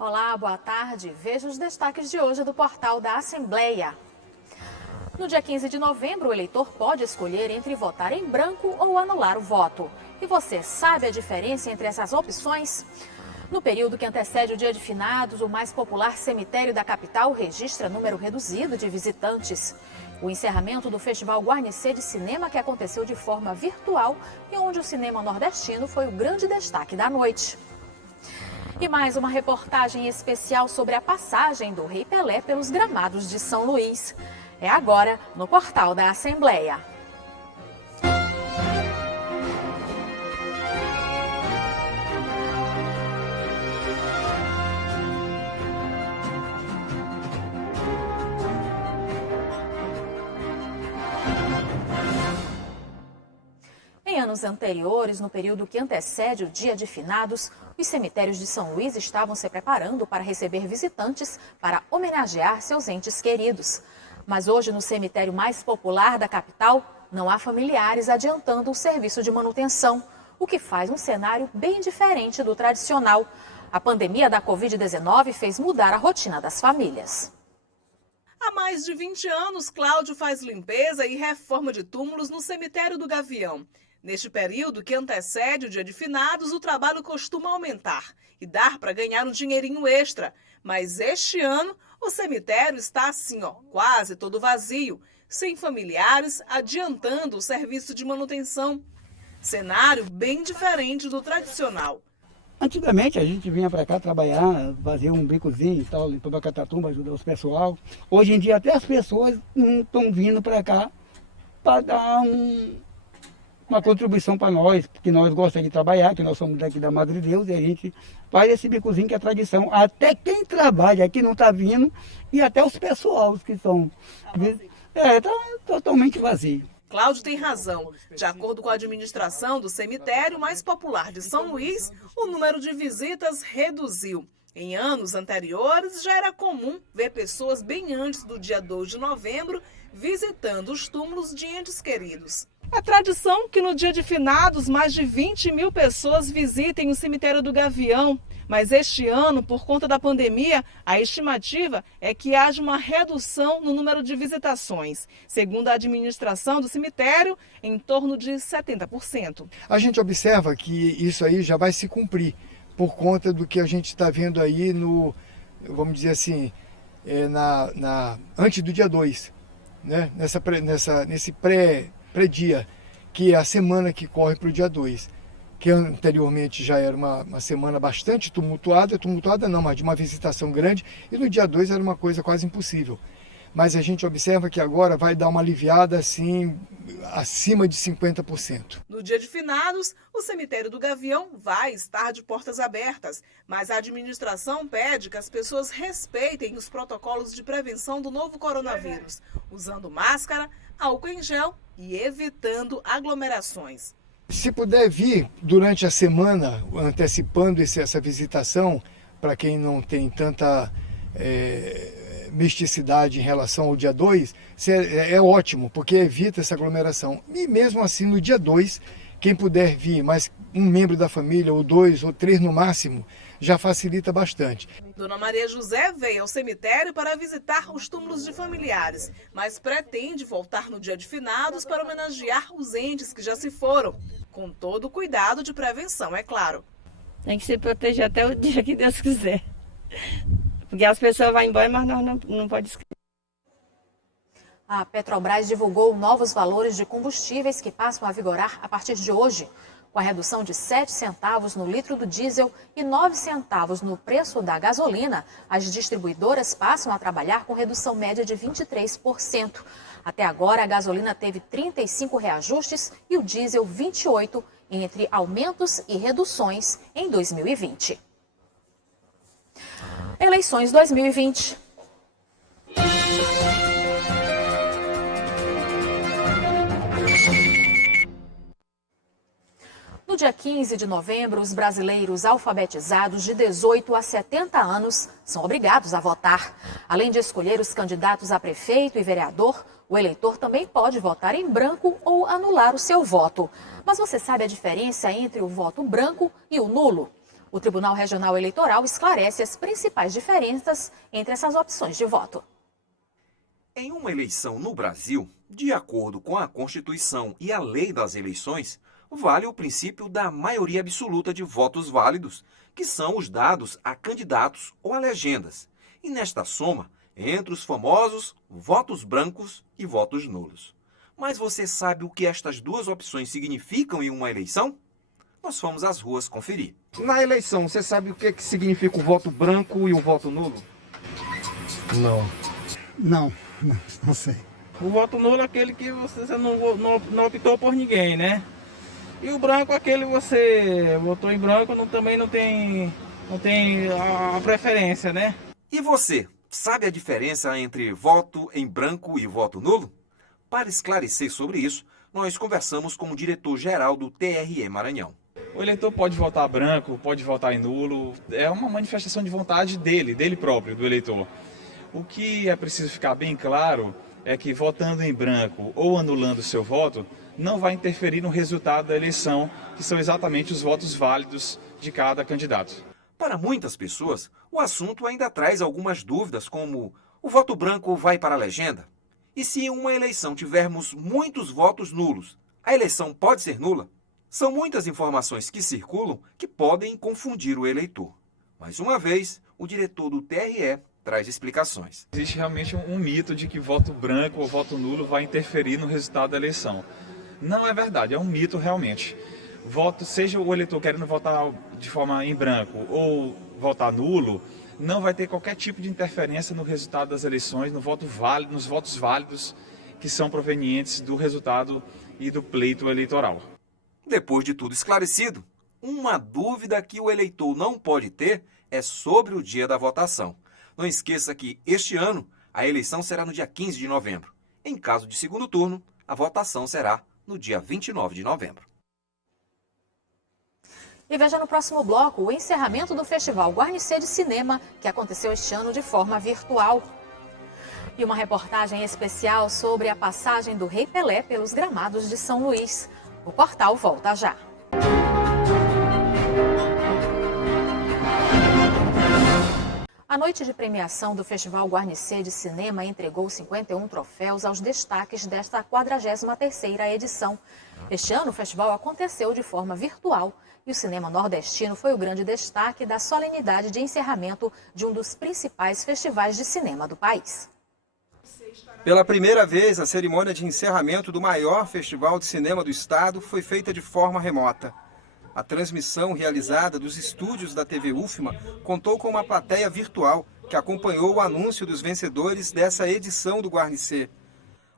Olá, boa tarde. Veja os destaques de hoje do portal da Assembleia. No dia 15 de novembro, o eleitor pode escolher entre votar em branco ou anular o voto. E você sabe a diferença entre essas opções? No período que antecede o Dia de Finados, o mais popular cemitério da capital registra número reduzido de visitantes. O encerramento do Festival Guarnicê de Cinema, que aconteceu de forma virtual e onde o cinema nordestino foi o grande destaque da noite. E mais uma reportagem especial sobre a passagem do Rei Pelé pelos gramados de São Luís. É agora no portal da Assembleia. Em anos anteriores, no período que antecede o Dia de Finados, os cemitérios de São Luís estavam se preparando para receber visitantes para homenagear seus entes queridos. Mas hoje, no cemitério mais popular da capital, não há familiares adiantando o serviço de manutenção, o que faz um cenário bem diferente do tradicional. A pandemia da Covid-19 fez mudar a rotina das famílias. Há mais de 20 anos, Cláudio faz limpeza e reforma de túmulos no cemitério do Gavião. Neste período que antecede o Dia de Finados, o trabalho costuma aumentar e dar para ganhar um dinheirinho extra. Mas este ano, o cemitério está assim, quase todo vazio, sem familiares, adiantando o serviço de manutenção. Cenário bem diferente do tradicional. Antigamente a gente vinha para cá trabalhar, fazer um bicozinho e tal, limpar a catatumba, ajudar os pessoal. Hoje em dia até as pessoas não estão vindo para cá para dar uma contribuição para nós, porque nós gostamos de trabalhar, que nós somos daqui da Madre Deus, e a gente faz esse bicozinho que é tradição. Até quem trabalha aqui não está vindo, e até os pessoal que são... Está totalmente vazio. Cláudio tem razão. De acordo com a administração do cemitério mais popular de São Luís, o número de visitas reduziu. Em anos anteriores, já era comum ver pessoas bem antes do dia 2 de novembro visitando os túmulos de entes queridos. É tradição que no Dia de Finados, mais de 20 mil pessoas visitem o cemitério do Gavião. Mas este ano, por conta da pandemia, a estimativa é que haja uma redução no número de visitações. Segundo a administração do cemitério, em torno de 70%. A gente observa que isso aí já vai se cumprir por conta do que a gente está vendo aí no, vamos dizer assim, antes do dia 2, né? Nesse pré-dia, que é a semana que corre para o dia 2. Que anteriormente já era uma semana bastante tumultuada não, mas de uma visitação grande, e no dia 2 era uma coisa quase impossível. Mas a gente observa que agora vai dar uma aliviada assim, acima de 50%. No Dia de Finados, o cemitério do Gavião vai estar de portas abertas, mas a administração pede que as pessoas respeitem os protocolos de prevenção do novo coronavírus, usando máscara, álcool em gel e evitando aglomerações. Se puder vir durante a semana, antecipando essa visitação, para quem não tem tanta misticidade em relação ao dia 2, é ótimo, porque evita essa aglomeração. E mesmo assim, no dia 2, quem puder vir, mais um membro da família, ou 2 ou 3 no máximo, já facilita bastante. Dona Maria José veio ao cemitério para visitar os túmulos de familiares, mas pretende voltar no Dia de Finados para homenagear os entes que já se foram, com todo o cuidado de prevenção, é claro. Tem que se proteger até o dia que Deus quiser. Porque as pessoas vão embora, mas nós não podemos esquecer. A Petrobras divulgou novos valores de combustíveis que passam a vigorar a partir de hoje. Com a redução de 7 centavos no litro do diesel e 9 centavos no preço da gasolina, as distribuidoras passam a trabalhar com redução média de 23%. Até agora, a gasolina teve 35 reajustes e o diesel 28, entre aumentos e reduções em 2020. Eleições 2020. No dia 15 de novembro, os brasileiros alfabetizados de 18 a 70 anos são obrigados a votar. Além de escolher os candidatos a prefeito e vereador, o eleitor também pode votar em branco ou anular o seu voto. Mas você sabe a diferença entre o voto branco e o nulo? O Tribunal Regional Eleitoral esclarece as principais diferenças entre essas opções de voto. Em uma eleição no Brasil, de acordo com a Constituição e a lei das eleições, vale o princípio da maioria absoluta de votos válidos, que são os dados a candidatos ou a legendas. E nesta soma, entre os famosos votos brancos e votos nulos. Mas você sabe o que estas duas opções significam em uma eleição? Nós fomos às ruas conferir. Na eleição, você sabe o que significa o voto branco e o voto nulo? Não sei. O voto nulo é aquele que você não optou por ninguém, né? E o branco é aquele que você votou em branco, também não tem a preferência, né? E você, sabe a diferença entre voto em branco e voto nulo? Para esclarecer sobre isso, nós conversamos com o diretor-geral do TRE Maranhão. O eleitor pode votar branco, pode votar em nulo, é uma manifestação de vontade dele próprio, do eleitor. O que é preciso ficar bem claro é que votando em branco ou anulando seu voto não vai interferir no resultado da eleição, que são exatamente os votos válidos de cada candidato. Para muitas pessoas, o assunto ainda traz algumas dúvidas, como o voto branco vai para a legenda? E se em uma eleição tivermos muitos votos nulos, a eleição pode ser nula? São muitas informações que circulam que podem confundir o eleitor. Mais uma vez, o diretor do TRE traz explicações. Existe realmente um mito de que voto branco ou voto nulo vai interferir no resultado da eleição. Não é verdade, é um mito realmente. Seja o eleitor querendo votar de forma em branco ou votar nulo, não vai ter qualquer tipo de interferência no resultado das eleições, nos votos válidos que são provenientes do resultado e do pleito eleitoral. Depois de tudo esclarecido, uma dúvida que o eleitor não pode ter é sobre o dia da votação. Não esqueça que, este ano, a eleição será no dia 15 de novembro. Em caso de segundo turno, a votação será no dia 29 de novembro. E veja no próximo bloco o encerramento do Festival Guarnicê de Cinema, que aconteceu este ano de forma virtual. E uma reportagem especial sobre a passagem do Rei Pelé pelos gramados de São Luís. O portal volta já. A noite de premiação do Festival Guarnicê de Cinema entregou 51 troféus aos destaques desta 43ª edição. Este ano o festival aconteceu de forma virtual e o cinema nordestino foi o grande destaque da solenidade de encerramento de um dos principais festivais de cinema do país. Pela primeira vez, a cerimônia de encerramento do maior festival de cinema do estado foi feita de forma remota. A transmissão realizada dos estúdios da TV UFMA contou com uma plateia virtual que acompanhou o anúncio dos vencedores dessa edição do Guarnicê.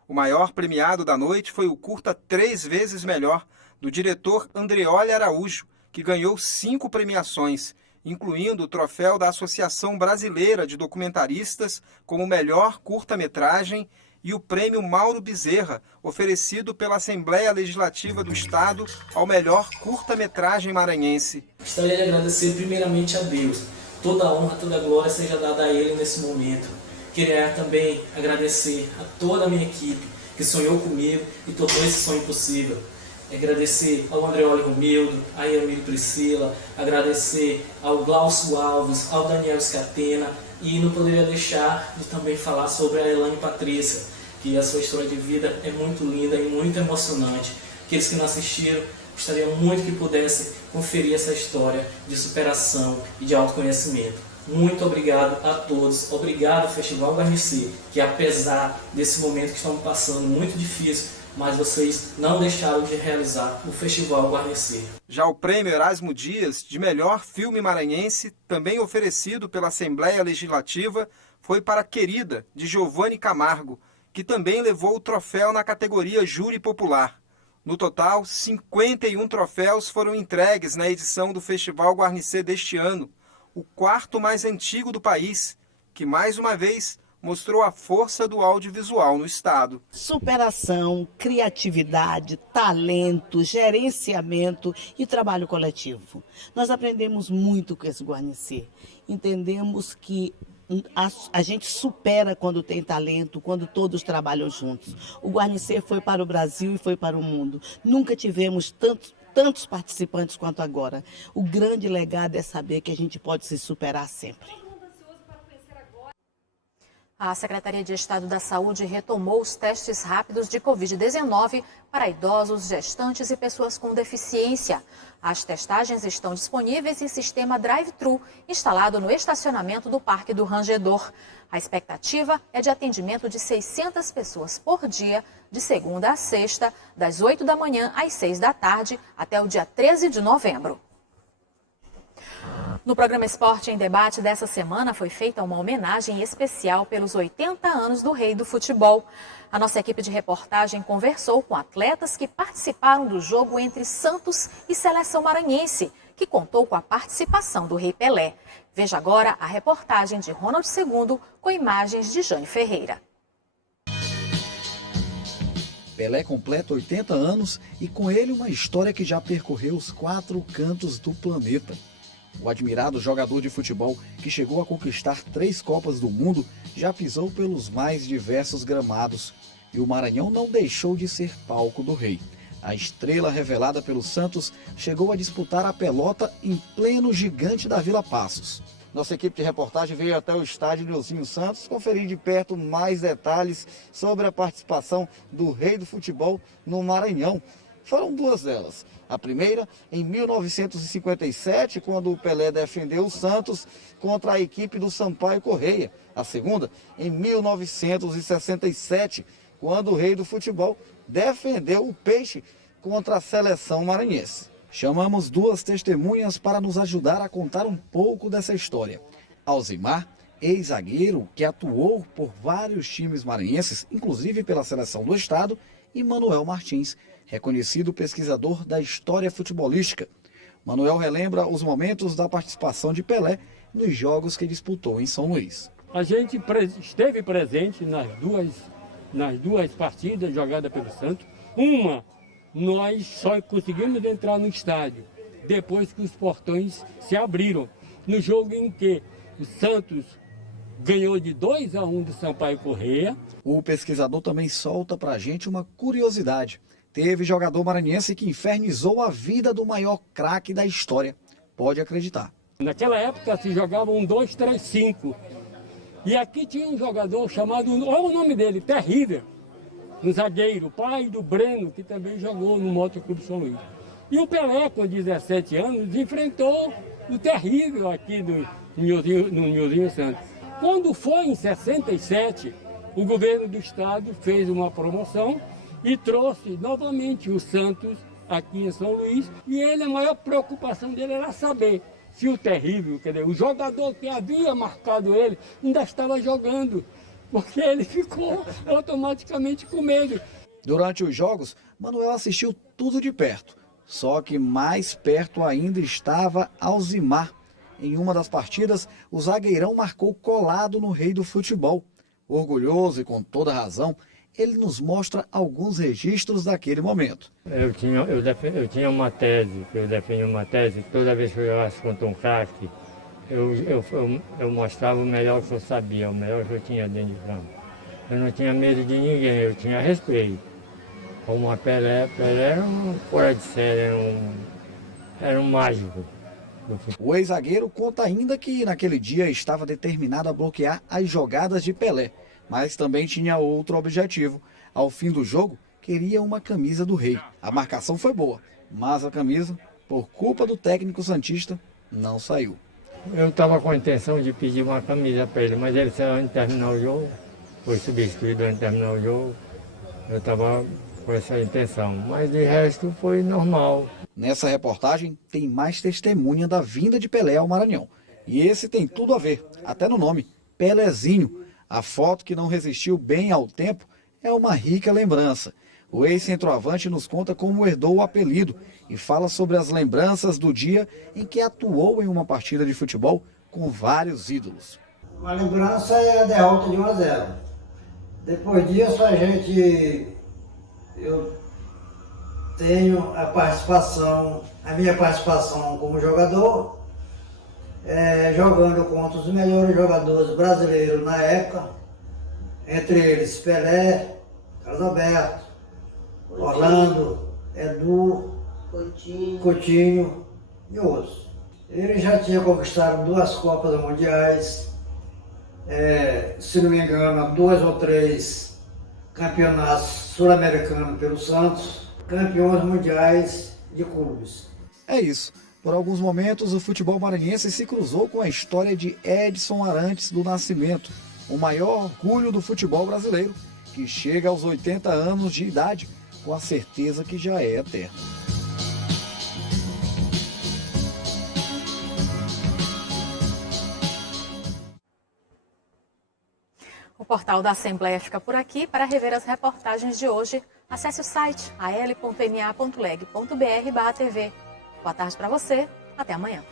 O maior premiado da noite foi o curta 3 vezes melhor, do diretor Andreoli Araújo, que ganhou 5 premiações, incluindo o troféu da Associação Brasileira de Documentaristas como melhor curta-metragem e o prêmio Mauro Bezerra, oferecido pela Assembleia Legislativa do Estado ao melhor curta-metragem maranhense. Gostaria de agradecer primeiramente a Deus. Toda a honra, toda a glória seja dada a Ele nesse momento. Queria também agradecer a toda a minha equipe que sonhou comigo e tornou esse sonho possível. Agradecer ao Andreoli Romildo, a Emílio Priscila, agradecer ao Glaucio Alves, ao Daniel Scatena, e não poderia deixar de também falar sobre a Elaine Patrícia, que a sua história de vida é muito linda e muito emocionante. Aqueles que não assistiram, gostariam muito que pudessem conferir essa história de superação e de autoconhecimento. Muito obrigado a todos, obrigado ao Festival Guarnicê, que apesar desse momento que estamos passando muito difícil, mas vocês não deixaram de realizar o Festival Guarnicê. Já o prêmio Erasmo Dias, de melhor filme maranhense, também oferecido pela Assembleia Legislativa, foi para Querida, de Giovanni Camargo, que também levou o troféu na categoria Júri Popular. No total, 51 troféus foram entregues na edição do Festival Guarnicê deste ano, o quarto mais antigo do país, que mais uma vez mostrou a força do audiovisual no estado. Superação, criatividade, talento, gerenciamento e trabalho coletivo. Nós aprendemos muito com esse Guarnicê. Entendemos que a gente supera quando tem talento, quando todos trabalham juntos. O Guarnicê foi para o Brasil e foi para o mundo. Nunca tivemos tantos participantes quanto agora. O grande legado é saber que a gente pode se superar sempre. A Secretaria de Estado da Saúde retomou os testes rápidos de Covid-19 para idosos, gestantes e pessoas com deficiência. As testagens estão disponíveis em sistema drive-thru, instalado no estacionamento do Parque do Rangedor. A expectativa é de atendimento de 600 pessoas por dia, de segunda a sexta, das 8 da manhã às 6 da tarde, até o dia 13 de novembro. No programa Esporte em Debate dessa semana foi feita uma homenagem especial pelos 80 anos do Rei do Futebol. A nossa equipe de reportagem conversou com atletas que participaram do jogo entre Santos e Seleção Maranhense, que contou com a participação do Rei Pelé. Veja agora a reportagem de Ronald II com imagens de Jane Ferreira. Pelé completa 80 anos e com ele uma história que já percorreu os 4 cantos do planeta. O admirado jogador de futebol, que chegou a conquistar 3 Copas do Mundo, já pisou pelos mais diversos gramados. E o Maranhão não deixou de ser palco do Rei. A estrela revelada pelo Santos chegou a disputar a pelota em pleno Gigante da Vila Passos. Nossa equipe de reportagem veio até o estádio Nilzinho Santos conferir de perto mais detalhes sobre a participação do Rei do Futebol no Maranhão. Foram 2 delas. A primeira, em 1957, quando o Pelé defendeu o Santos contra a equipe do Sampaio Corrêa. A segunda, em 1967, quando o Rei do Futebol defendeu o Peixe contra a Seleção Maranhense. Chamamos 2 testemunhas para nos ajudar a contar um pouco dessa história. Alzimar, ex-zagueiro que atuou por vários times maranhenses, inclusive pela seleção do estado, e Manuel Martins, reconhecido pesquisador da história futebolística. Manuel relembra os momentos da participação de Pelé nos jogos que disputou em São Luís. A gente esteve presente nas duas partidas jogadas pelo Santos. Uma, nós só conseguimos entrar no estádio depois que os portões se abriram. No jogo em que o Santos ganhou de 2-1 do Sampaio Corrêa. O pesquisador também solta pra gente uma curiosidade. Teve jogador maranhense que infernizou a vida do maior craque da história. Pode acreditar. Naquela época se jogava 1-2-3-5. E aqui tinha um jogador chamado, olha o nome dele, Terrível. Um zagueiro, pai do Breno, que também jogou no Motoclube São Luís. E o Pelé, com 17 anos, enfrentou o Terrível aqui no Nilzinho Santos. Quando foi em 67, o governo do estado fez uma promoção e trouxe novamente o Santos aqui em São Luís. E ele, a maior preocupação dele era saber se o Terrível, quer dizer, o jogador que havia marcado ele, ainda estava jogando, porque ele ficou automaticamente com medo. Durante os jogos, Manuel assistiu tudo de perto. Só que mais perto ainda estava Alzimar. Em uma das partidas, o zagueirão marcou colado no Rei do Futebol. Orgulhoso e com toda razão, ele nos mostra alguns registros daquele momento. Eu tinha uma tese, eu defendi uma tese, toda vez que eu jogasse contra um craque, eu mostrava o melhor que eu sabia, o melhor que eu tinha dentro de campo. Eu não tinha medo de ninguém, eu tinha respeito. Como a Pelé era um fora de série, era um mágico. O ex-zagueiro conta ainda que naquele dia estava determinado a bloquear as jogadas de Pelé, mas também tinha outro objetivo. Ao fim do jogo, queria uma camisa do Rei. A marcação foi boa, mas a camisa, por culpa do técnico santista, não saiu. Eu estava com a intenção de pedir uma camisa para ele, mas ele saiu antes de terminar o jogo, foi substituído antes de terminar o jogo. Eu estava com essa intenção, mas de resto foi normal. Nessa reportagem tem mais testemunha da vinda de Pelé ao Maranhão. E esse tem tudo a ver, até no nome, Pelézinho. A foto que não resistiu bem ao tempo é uma rica lembrança. O ex-centroavante nos conta como herdou o apelido e fala sobre as lembranças do dia em que atuou em uma partida de futebol com vários ídolos. Uma lembrança é a derrota de 1-0. Depois disso eu tenho a minha participação como jogador, jogando contra os melhores jogadores brasileiros na época, entre eles Pelé, Carlos Alberto, Orlando, Edu, Coutinho e outros. Ele já tinha conquistado 2 Copas Mundiais, se não me engano, 2 ou 3 campeonatos sul-americanos pelo Santos, campeões mundiais de clubes. É isso. Por alguns momentos, o futebol maranhense se cruzou com a história de Edson Arantes do Nascimento, o maior orgulho do futebol brasileiro, que chega aos 80 anos de idade, com a certeza que já é eterno. O portal da Assembleia fica por aqui. Para rever as reportagens de hoje, acesse o site al.ma.leg.br/tv. Boa tarde para você, até amanhã.